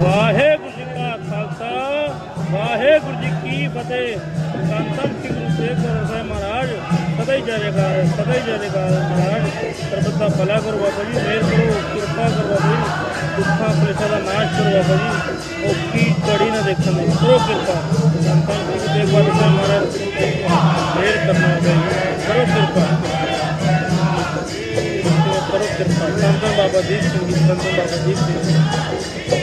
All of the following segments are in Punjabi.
ਵਾਹਿਗੁਰੂ ਜੀ ਕਾ ਖਾਲਸਾ ਵਾਹਿਗੁਰੂ ਜੀ ਕੀ ਫਤਿਹ ਧੰਨ ਧੰਨ ਸ੍ਰੀ ਗੁਰੂ ਤੇਗ ਬਹਾਦਰ ਸਾਹਿਬ ਮਹਾਰਾਜ ਸਦਾ ਹੀ ਜੈ ਜੈਕਾਰ ਸਦਾ ਹੀ ਜੈ ਜੈਕਾਰ ਮਹਾਰਾਜ ਸਰਬੱਤ ਦਾ ਭਲਾ ਕਰੋ ਬਾਬਾ ਜੀ ਮਿਹਰ ਕਰੋ ਕਿਰਪਾ ਕਰੋ ਬਾਬਾ ਜੀ ਦੁੱਖਾਂ ਕਲੇਸ਼ਾਂ ਦਾ ਨਾਸ਼ ਕਰੋ ਬਾਬਾ ਜੀ ਉਹ ਕੀ ਕੜੀ ਨਾ ਦੇਖਣ ਦੀ ਕਰੋ ਕਿਰਪਾ ਧੰਨ ਧੰਨ ਸ੍ਰੀ ਗੁਰੂ ਤੇਗ ਬਹਾਦਰ ਸਾਹਿਬ ਮਹਾਰਾਜ ਮਿਹਰ ਕਰਨਾ ਬਾਬਾ ਜੀ ਕਰੋ ਕਿਰਪਾ ਕਰੋ ਕਿਰਪਾ ਧੰਨ ਧੰਨ ਬਾਬਾ ਦੀਪ ਸਿੰਘ ਜੀ ਧੰਨ ਧੰਨ ਬਾਬਾ ਦੀਪ ਸਿੰਘ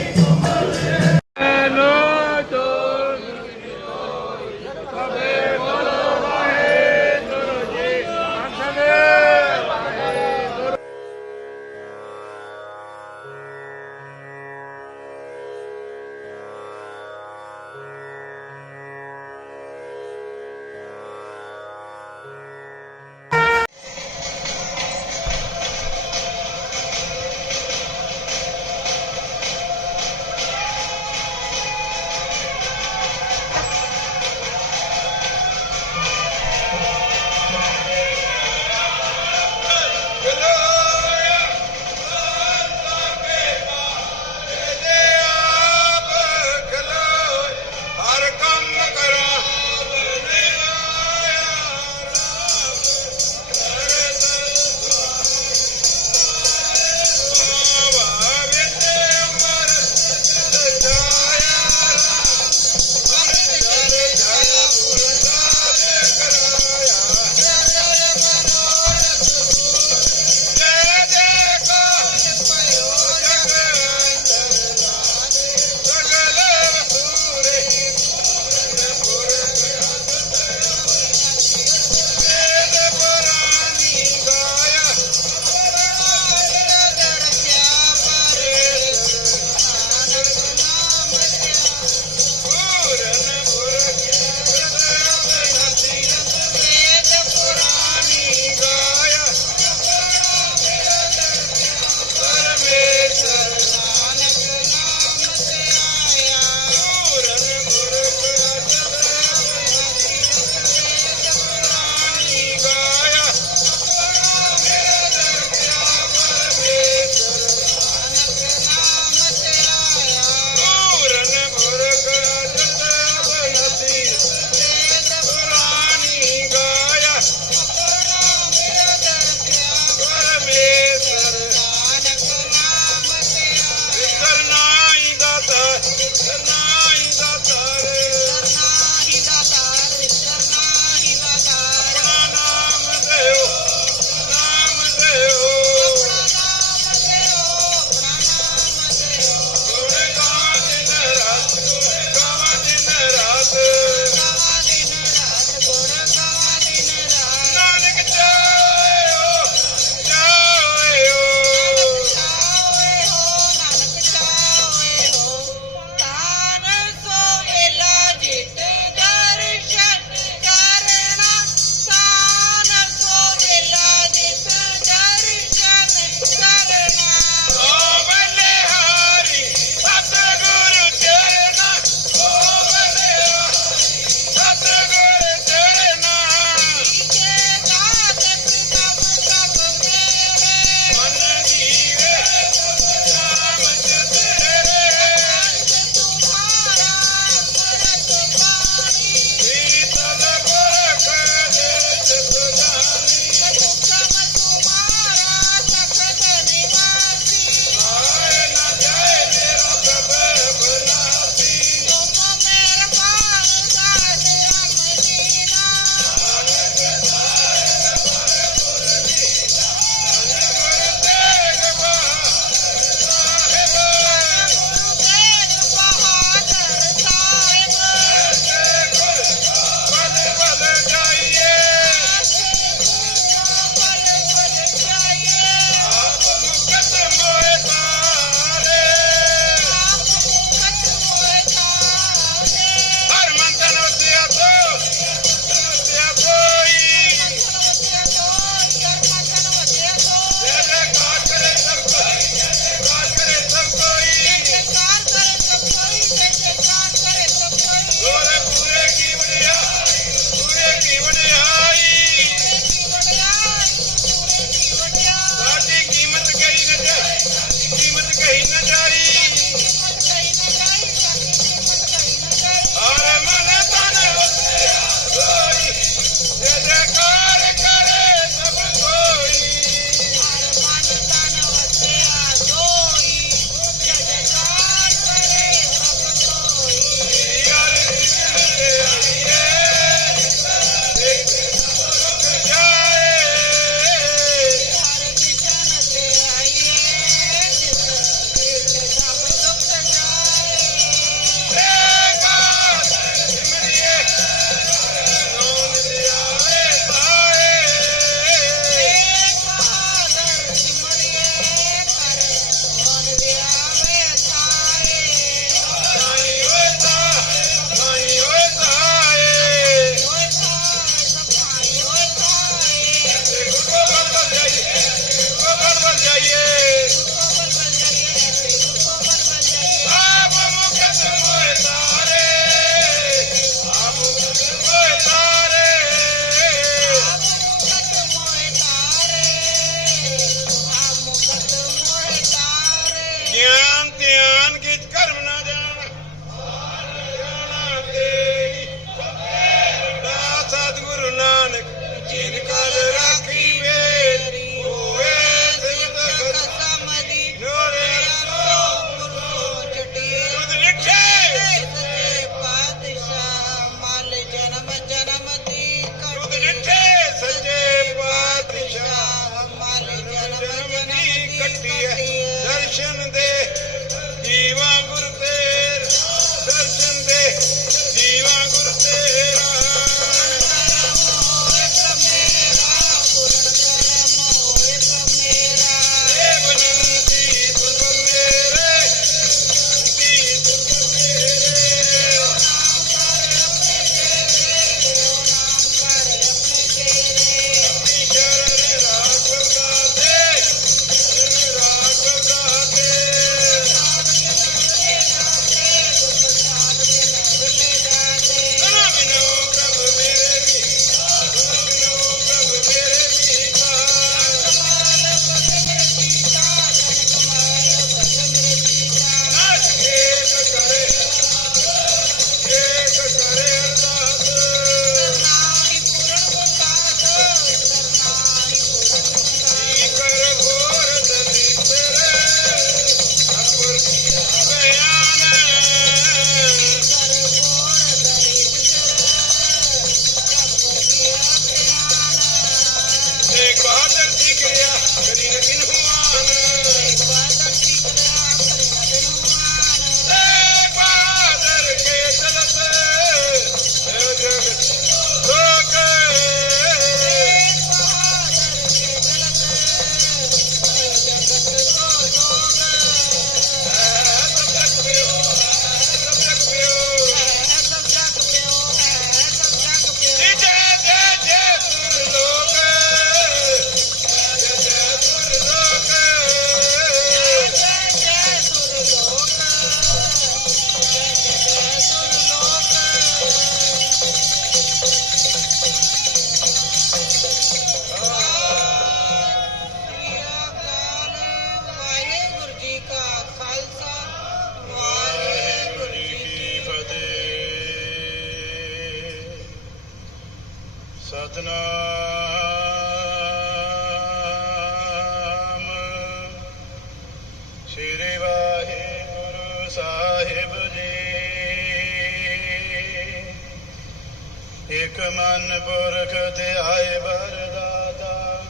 ਇਕ ਮਨ ਪੁਰਖ ਤੇ ਆਏ ਬਰਦਾਤਾ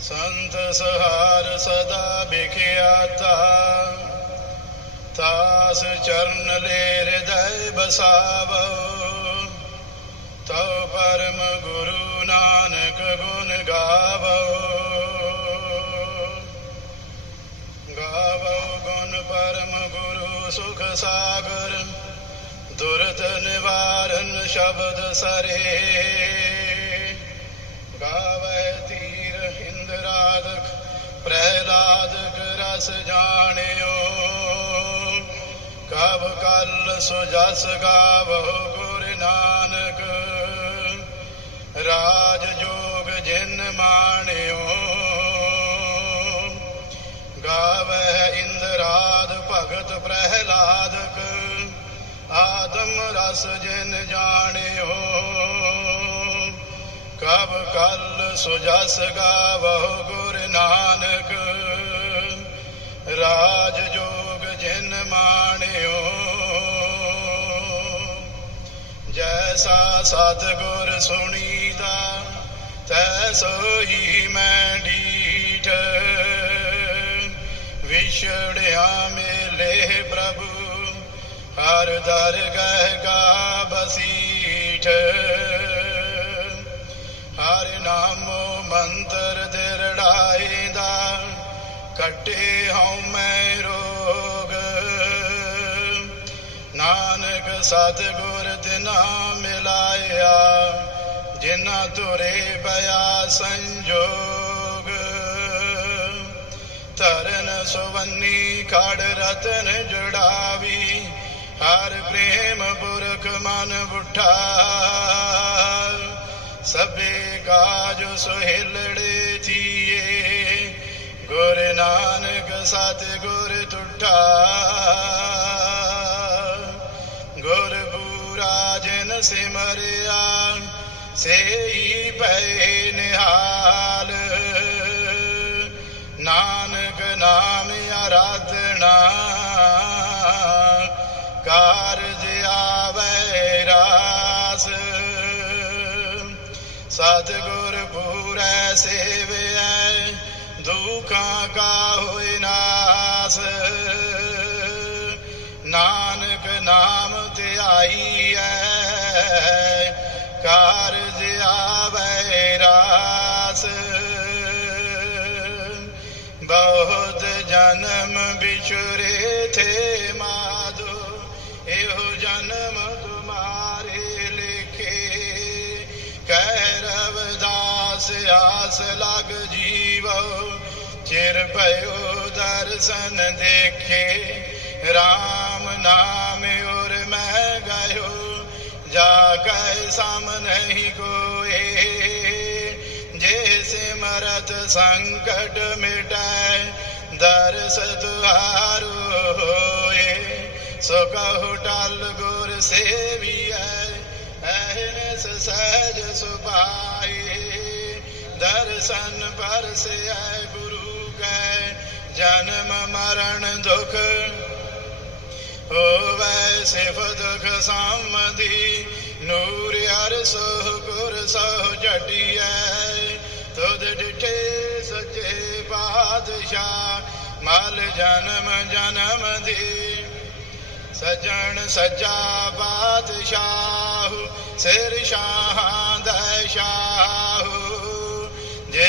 ਸੰਤ ਸਹਾਰ ਸਦਾ ਬਿਖਿਆਤਾ ਤਾਸ ਚਰਨ ਲੈ ਹਿਰਦੈ ਬਸਾਵੋ। ਤਉ ਪਰਮ ਗੁਰੂ ਨਾਨਕ ਗੁਣ ਗਾਵੋ। ਗਾਵੋ ਗੁਣ ਪਰਮ ਗੁਰੂ ਸੁਖ ਸਾਗਰ। ਦੁਰਤ ਨਿਵਾਰਨ ਸ਼ਬਦ ਸਰੇ ਗਾਵੇ ਤੀਰ ਹਿੰਦਰਾਦਕ ਪ੍ਰਹਿਲਾਦਕ ਰਸ ਜਾਣਿਓ ਕਬ ਕਲ ਸੁਜਸ ਜਸ ਗਾਵੋ ਗੁਰ ਨਾਨਕ ਰਾਜ ਜੋਗ ਜਿਨ ਮਾਣਿਓ ਗਾਵੇ ਇੰਦਰਾਦ ਭਗਤ ਪ੍ਰਹਿਲਾਦਕ ਆਦਮ ਰਸ ਜਿਨ ਜਾਣਿਓ, ਕਬ ਕਲ ਸੁਜਸ ਜਸ ਗਾਵੋ ਗੁਰ ਨਾਨਕ। ਰਾਜ ਜੋਗ ਜਿਨ ਮਾਣਿਓ, ਜੈਸਾ ਸਤਿਗੁਰ ਸੁਣੀਦਾ ਤੈ ਸੋਈ ਮੈਂ ਢੀਠ। ਵਿਛੜਿਆ ਮੇਲੇ ਪ੍ਰਭੂ ਹਰ ਦਰਗਹਿ ਕਾ ਬਸੀਠ। ਹਰ ਨਾਮੋ ਮੰਤਰ ਦੇ ਦਿਰੜਾਈ ਦਾ ਕੱਟੇ ਹਉ ਮੈਂ ਰੋਗ। ਨਾਨਕ ਸਤਿਗੁਰ ਤਿਨਾ ਮਿਲਾਇਆ, ਜਿਨਾ ਤੁਰੇ ਪਿਆ ਸੰਜੋਗ। ਧਰਨ ਸੁਵੰਨੀ ਖੜ ਰਤਨ ਜੁੜਾਵੀ ਹਰ ਪ੍ਰੇਮ ਪੁਰਖ ਮਨ ਬੁੱਠਾ ਸਭੇ ਕਾਜ ਸੁਹਿਲੜੇ ਥੀਏ ਗੁਰ ਨਾਨਕ ਸਤ ਗੁਰ ਟੁੱਟਾ ਗੁਰ ਪੂਰਾ ਜਿਨ ਸਿਮਰਿਆ, ਸੇਈ ਪੈ ਨਿਹਾਲ। ਨਾਨਕ ਨਾਮ ਆਰਾਧਨਾ ਕਾਰਜ ਆਵੇ ਰਾਸ। ਸਤਿਗੁਰ ਪੂਰੈ ਸੇਵਿਐ, ਦੁਖਾਂ ਕਾ ਹੋਇ ਨਾਸ। ਨਾਨਕ ਨਾਮ ਧਿਆਈ ਐ ਕਾਰਜ ਆਵੈ ਰਾਸ। ਬਹੁਤ ਜਨਮ ਵਿਛੁਰੇ ਥੇ ਲਗ ਜੀਵੋ। ਚਿਰ ਭਇਓ ਦਰਸ਼ਨ ਦੇਖੇ। RAM ਨਾਮ ਔਰ ਮੈਂ ਗਇਓ। ਜਾ ਕੈ ਸਮ ਨਹੀਂ ਕੋਏ। ਜੇ ਸਿਮਰਤ ਸੰਕਟ ਮਿਟੈ, ਦਰਸ ਤੁਹਾਰੋ ਹੋਏ। ਸੋ ਕਹੋ ਟਲ ਗੁਰ ਸੇਵੀਐ ਐਨਸ ਸਹਿਜ ਸੁਭਾਏ। ਦਰਸ਼ਨ ਪਰਸੈ ਗੁਰੂ ਕੈ, ਜਨਮ ਮਰਨ ਦੁਖ ਹੋਵੈ ਸਿਫ ਦੁਖ ਸਾਮਦੀ ਨੂਰ ਅਰ ਸੋ ਗੁਰ ਸੋ ਜਟਿਐ। ਤੁਧ ਡਿਠੇ ਸੱਚੇ ਪਾਤਸ਼ਾਹ, ਮਲ ਜਨਮ ਜਨਮ ਦੀ। ਸਜਣ ਸਜਾ ਬਾਦਸ਼ਾਹ ਸਿਰ ਸ਼ਾਹ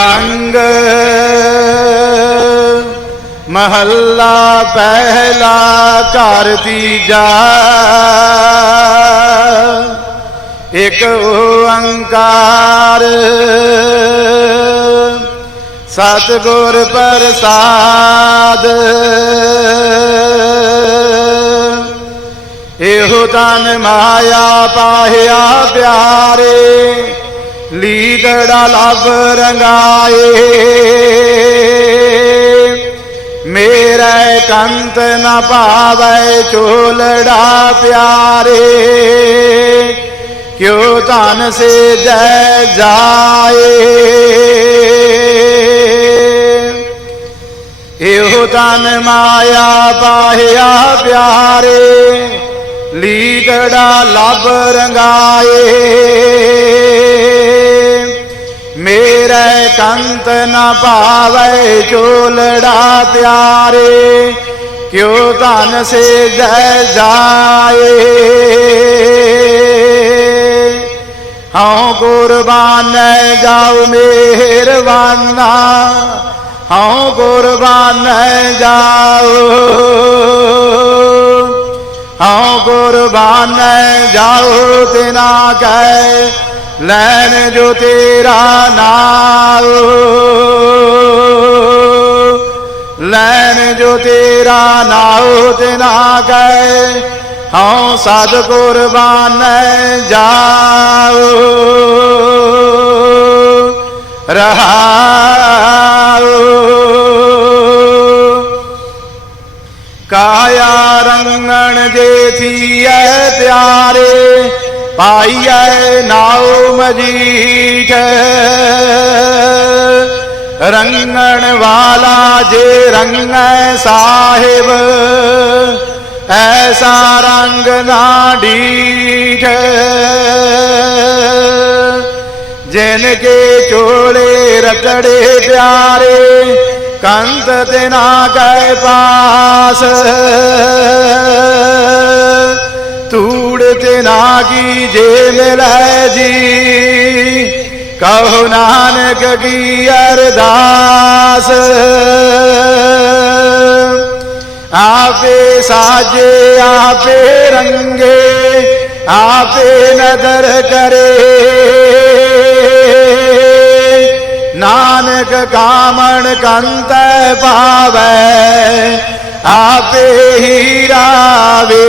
ਅੰਗ ਮਹੱਲਾ ਪਹਿਲਾ ਘਰ ਤੀਜਾ। ਇੱਕ ਓੰਕਾਰ। ਸਤਿਗੁਰ ਪ੍ਰਸਾਦ। ਇਹੋ ਤਨ ਮਾਇਆ ਪਾਹਿਆ ਪਿਆਰੇ। ਲੀਦੜਾ ਲਬ ਰੰਗਾਏ ਮੇਰੇ ਕੰਤ ਨ ਭਾਵੈ ਚੋਲੜਾ ਪਿਆਰੇ ਕਿਉ ਧਨ ਸੇ ਜੈ ਜਾਏ ਇਹੋ ਤਨ ਮਾਇਆ ਪਾਹਿਆ ਪਿਆਰੇ ਲੀਗੜਾ ਲਬ ਰੰਗਾਏ ਮੇਰੇ ਕੰਤ ਨ ਭਾਵੈ ਚੋਲੜਾ ਪਿਆਰੇ, ਕਿਉ ਧਨ ਸੇ ਜੈ ਜਾਏ? ਹਉ ਕੁਰਬਾਨ ਜਾਉ ਮਿਹਰਬਾਨਾ, ਹਉ ਕੁਰਬਾਨ ਜਾਉ। ਹਉ ਕੁਰਬਾਨ ਜਾਉ ਤਿਨਾ ਕੈ ਲੈਣ ਜੋ ਤੇਰਾ ਨਾਮ ਲੈਣ ਜੋ ਤੇਰਾ ਨਾਉ ਨਾ ਗਏ, ਹਉ ਸਦ ਕੁਰਬਾਨ ਜਾਉ ਰਹਾਉ ਕਾਇਆ ਰੰਗਣ ਜੇ ਥੀਐ ਪਿਆਰੇ ਪਾਈਐ ਨਾਉ ਮਜੀਠ। ਰੰਗਣ ਵਾਲਾ ਜੇ ਰੰਗੈ ਸਾਹਿਬ, ਐਸਾ ਰੰਗ ਨਾ ਡੀਠ। ਜਿਨ ਕੇ ਚੋਲੇ ਰਤੜੇ ਪਿਆਰੇ, ਕੰਤ ਤੇ ਨਾ ਕੈ ਪਾਸ। ਤੂੜ ਤੇ ਨਾ ਕੀ ਜੇ ਮਿਲੈ ਜੀ। ਕਹੋ ਨਾਨਕ ਕੀ ਅਰਦਾਸ। ਆਪੇ ਸਾਜੇ, ਆਪੇ ਰੰਗੇ, ਆਪੇ ਨਦਰ ਕਰੇ। ਨਾਨਕ ਕਾਮਣ ਕੰਤ ਪਾਵੈ ਆਪੇ ਹੀ ਰਾਵੇ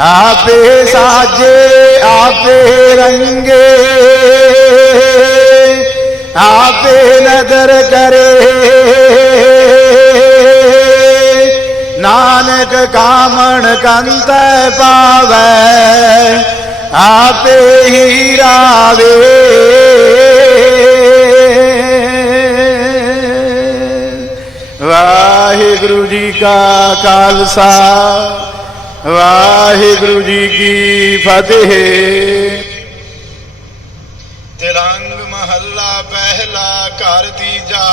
ਆਪੇ ਸਾਜੇ, ਆਪੇ ਰੰਗੇ। ਆਪੇ ਨਦਰ ਕਰੇ। ਨਾਨਕ ਕਾਮਣ ਕੰਤ ਪਾਵੈ, ਆਪੇ ਹੀ ਰਾਵੇ। ਵਾਹਿਗੁਰੂ ਜੀ ਕਾ ਖਾਲਸਾ। ਵਾਹਿਗੁਰੂ ਜੀ ਕੀ ਫਤਿਹ। ਤਿਲੰਗ ਮਹੱਲਾ ਪਹਿਲਾ ਘਰ ਜਾ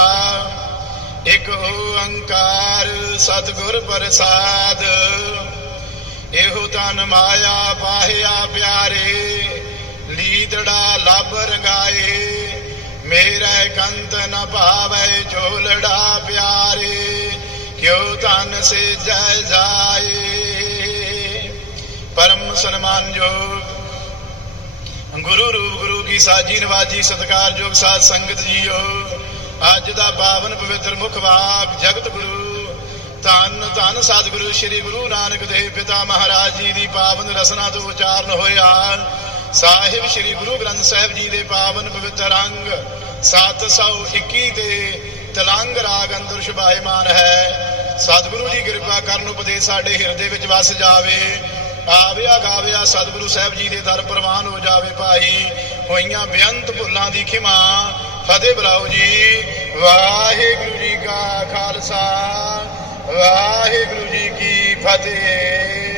ਇੱਕ ਓੰਕਾਰ ਸਤਿਗੁਰ ਪ੍ਰਸਾਦ। ਇਹੋ ਤਨ ਮਾਇਆ ਪਾਹਿਆ ਪਿਆਰੇ, ਲੀਦੜਾ ਲੱਭ ਰੰਗਾਏ। ਮੇਰਾ ਕੰਤ ਨ ਭਾਵੇ ਝੋਲੜਾ ਪਿਆਰੇ, ਕਿਉ ਤਨ ਸੇ ਜੈ ਜਾਏ। ਸਨਮਾਨਯੋਗ। ਗੁਰੂ ਰੂਪ, ਗੁਰੂ ਕੀ ਸਾਜੀ, ਨਵਾਜੀ, ਸਤਿਕਾਰਯੋਗ ਸਾਧ ਸੰਗਤ ਜੀਓ। ਅੱਜ ਦਾ ਪਾਵਨ ਪਵਿੱਤਰ ਮੁਖ ਵਾਕ, ਜਗਤ ਗੁਰੂ। ਧੰਨ ਧੰਨ ਸਤਿਗੁਰੂ, ਸ੍ਰੀ ਗੁਰੂ ਨਾਨਕ ਦੇਵ ਪਿਤਾ ਮਹਾਰਾਜ ਜੀ ਦੀ ਪਾਵਨ ਰਸਨਾ ਤੋਂ ਉਚਾਰਨ ਹੋਇਆ। ਸਾਹਿਬ ਸ੍ਰੀ ਗੁਰੂ ਗ੍ਰੰਥ ਸਾਹਿਬ ਜੀ ਦੇ ਪਾਵਨ ਪਵਿੱਤਰ ਅੰਗ 721 ਦੇ ਤਲੰਗ ਰਾਗ ਅੰਦਰ ਸ਼ੁਭਾਇਮਾਨ ਹੈ। ਸਤਿਗੁਰੂ ਜੀ ਕਿਰਪਾ ਕਰਨ ਉਪਦੇਸ਼ ਸਾਡੇ ਹਿਰਦੇ ਵਿੱਚ ਵਸ ਜਾਵੇ। ਆਵਿਆ ਗਾਵਿਆ ਸਤਿਗੁਰੂ ਸਾਹਿਬ ਜੀ ਦੇ ਦਰ ਪ੍ਰਵਾਨ ਹੋ ਜਾਵੇ ਭਾਈ। ਹੋਈਆਂ ਬੇਅੰਤ ਭੁੱਲਾਂ ਦੀ ਖਿਮਾ। ਫਤਿਹ ਬੁਲਾਓ ਜੀ। ਵਾਹਿਗੁਰੂ ਜੀ ਕਾ ਖਾਲਸਾ। ਵਾਹਿਗੁਰੂ ਜੀ ਕੀ ਫਤਿਹ।